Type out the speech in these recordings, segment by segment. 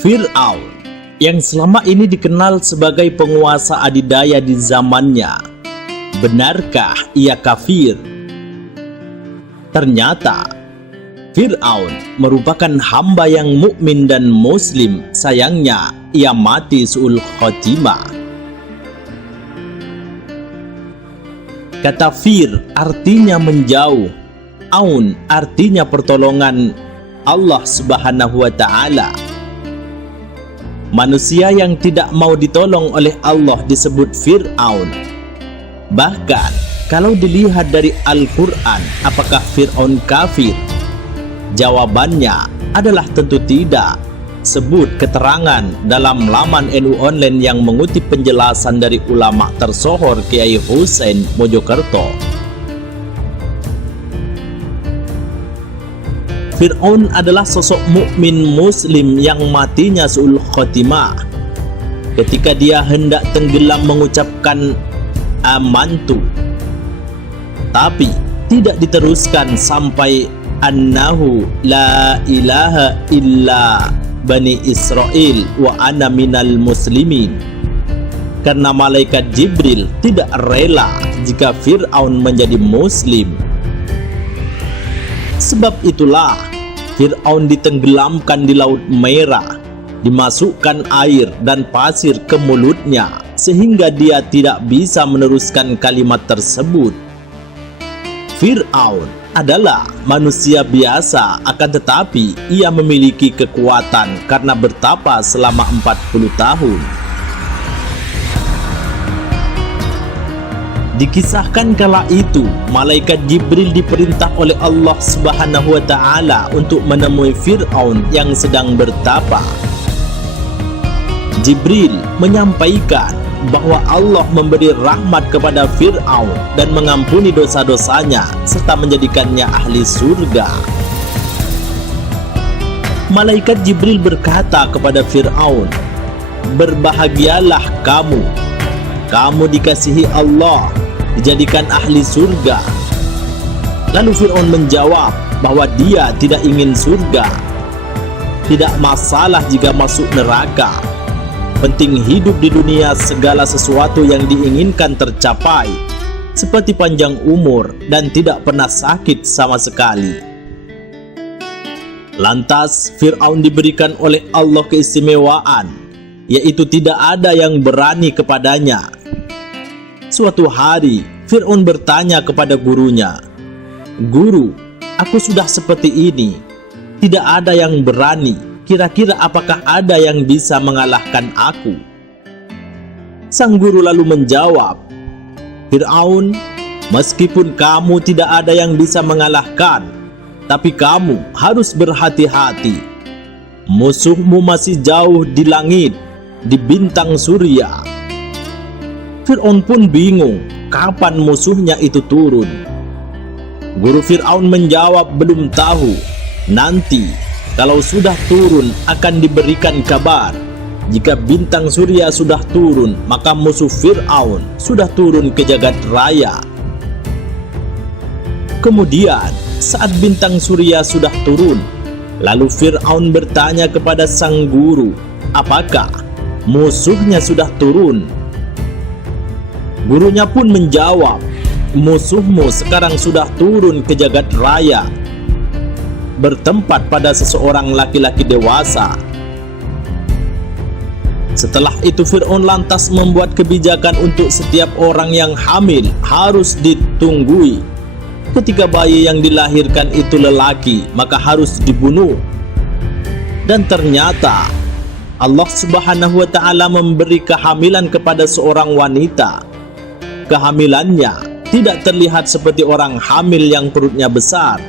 Fir'aun yang selama ini dikenal sebagai penguasa adidaya di zamannya, benarkah ia kafir? Ternyata Fir'aun merupakan hamba yang mukmin dan muslim. Sayangnya ia mati su'ul khotimah. Kata fir artinya menjauh, aun artinya pertolongan Allah Subhanahu wa ta'ala. Manusia yang tidak mau ditolong oleh Allah disebut Fir'aun. Bahkan kalau dilihat dari Al-Quran, apakah Fir'aun kafir? Jawabannya adalah tentu tidak. Sebut keterangan dalam laman NU Online yang mengutip penjelasan dari ulama tersohor Kiai Hussein Mojokerto. Fir'aun adalah sosok mukmin muslim yang matinya su'ul khotimah ketika dia hendak tenggelam mengucapkan amantu, tapi tidak diteruskan sampai annahu la ilaha illa bani Israel wa ana minal muslimin, karena malaikat Jibril tidak rela jika Fir'aun menjadi muslim. Sebab itulah Fir'aun ditenggelamkan di Laut Merah, dimasukkan air dan pasir ke mulutnya sehingga dia tidak bisa meneruskan kalimat tersebut. Fir'aun adalah manusia biasa, akan tetapi ia memiliki kekuatan karena bertapa selama 40 tahun. Dikisahkan kala itu, malaikat Jibril diperintah oleh Allah Subhanahu wa ta'ala untuk menemui Fir'aun yang sedang bertapa. Jibril menyampaikan bahwa Allah memberi rahmat kepada Fir'aun dan mengampuni dosa-dosanya serta menjadikannya ahli surga. Malaikat Jibril berkata kepada Fir'aun, "Berbahagialah kamu, kamu dikasihi Allah, dijadikan ahli surga." Lalu Fir'aun menjawab bahwa dia tidak ingin surga. Tidak masalah jika masuk neraka. Penting hidup di dunia segala sesuatu yang diinginkan tercapai, seperti panjang umur dan tidak pernah sakit sama sekali. Lantas Fir'aun diberikan oleh Allah keistimewaan, yaitu tidak ada yang berani kepadanya. Suatu hari Fir'aun bertanya kepada gurunya, "Guru, aku sudah seperti ini, tidak ada yang berani. Kira-kira apakah ada yang bisa mengalahkan aku?" Sang guru lalu menjawab, "Fir'aun, meskipun kamu tidak ada yang bisa mengalahkan, tapi kamu harus berhati-hati. Musuhmu masih jauh di langit, di bintang surya." Fir'aun pun bingung kapan musuhnya itu turun. Guru Fir'aun menjawab, "Belum tahu. Nanti kalau sudah turun akan diberikan kabar. Jika bintang surya sudah turun, maka musuh Fir'aun sudah turun ke jagat raya." Kemudian saat bintang surya sudah turun, lalu Fir'aun bertanya kepada sang guru, apakah musuhnya sudah turun? Gurunya pun menjawab, "Musuhmu sekarang sudah turun ke jagat raya, bertempat pada seseorang laki-laki dewasa." Setelah itu Fir'aun lantas membuat kebijakan untuk setiap orang yang hamil harus ditunggui. Ketika bayi yang dilahirkan itu lelaki, maka harus dibunuh. Dan ternyata Allah Subhanahu wa ta'ala memberi kehamilan kepada seorang wanita. Kehamilannya tidak terlihat seperti orang hamil yang perutnya besar.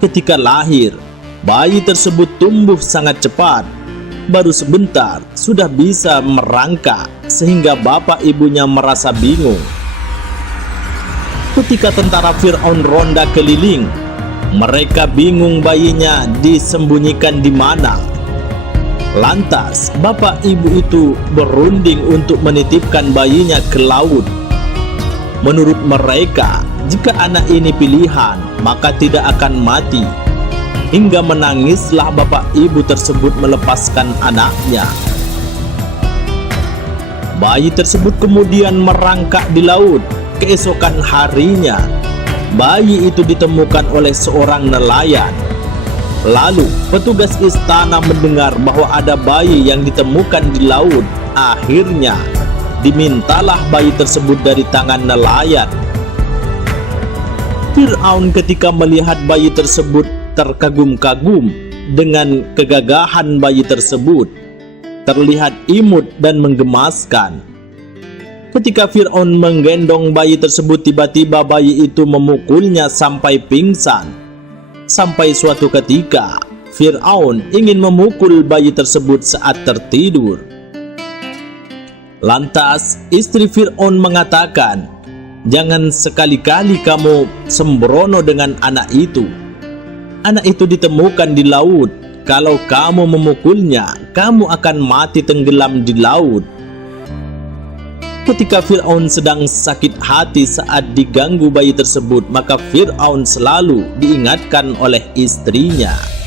Ketika lahir, bayi tersebut tumbuh sangat cepat. Baru sebentar sudah bisa merangkak sehingga bapak ibunya merasa bingung. Ketika tentara Fir'aun ronda keliling, mereka bingung bayinya disembunyikan di mana. Lantas bapak ibu itu berunding untuk menitipkan bayinya ke laut. Menurut mereka, jika anak ini pilihan, maka tidak akan mati. hingga menangislah bapak ibu tersebut melepaskan anaknya. Bayi tersebut kemudian merangkak di laut. Keesokan harinya, bayi itu ditemukan oleh seorang nelayan. Lalu petugas istana mendengar bahwa ada bayi yang ditemukan di laut. Akhirnya dimintalah bayi tersebut dari tangan nelayan. Fir'aun ketika melihat bayi tersebut terkagum-kagum dengan kegagahan bayi tersebut, terlihat imut dan menggemaskan. Ketika Fir'aun menggendong bayi tersebut, tiba-tiba bayi itu memukulnya sampai pingsan. Sampai suatu ketika Fir'aun ingin memukul bayi tersebut saat tertidur. Lantas istri Fir'aun mengatakan, "Jangan sekali-kali kamu sembrono dengan anak itu. Anak itu ditemukan di laut. Kalau kamu memukulnya, kamu akan mati tenggelam di laut." Ketika Fir'aun sedang sakit hati saat diganggu bayi tersebut, maka Fir'aun selalu diingatkan oleh istrinya.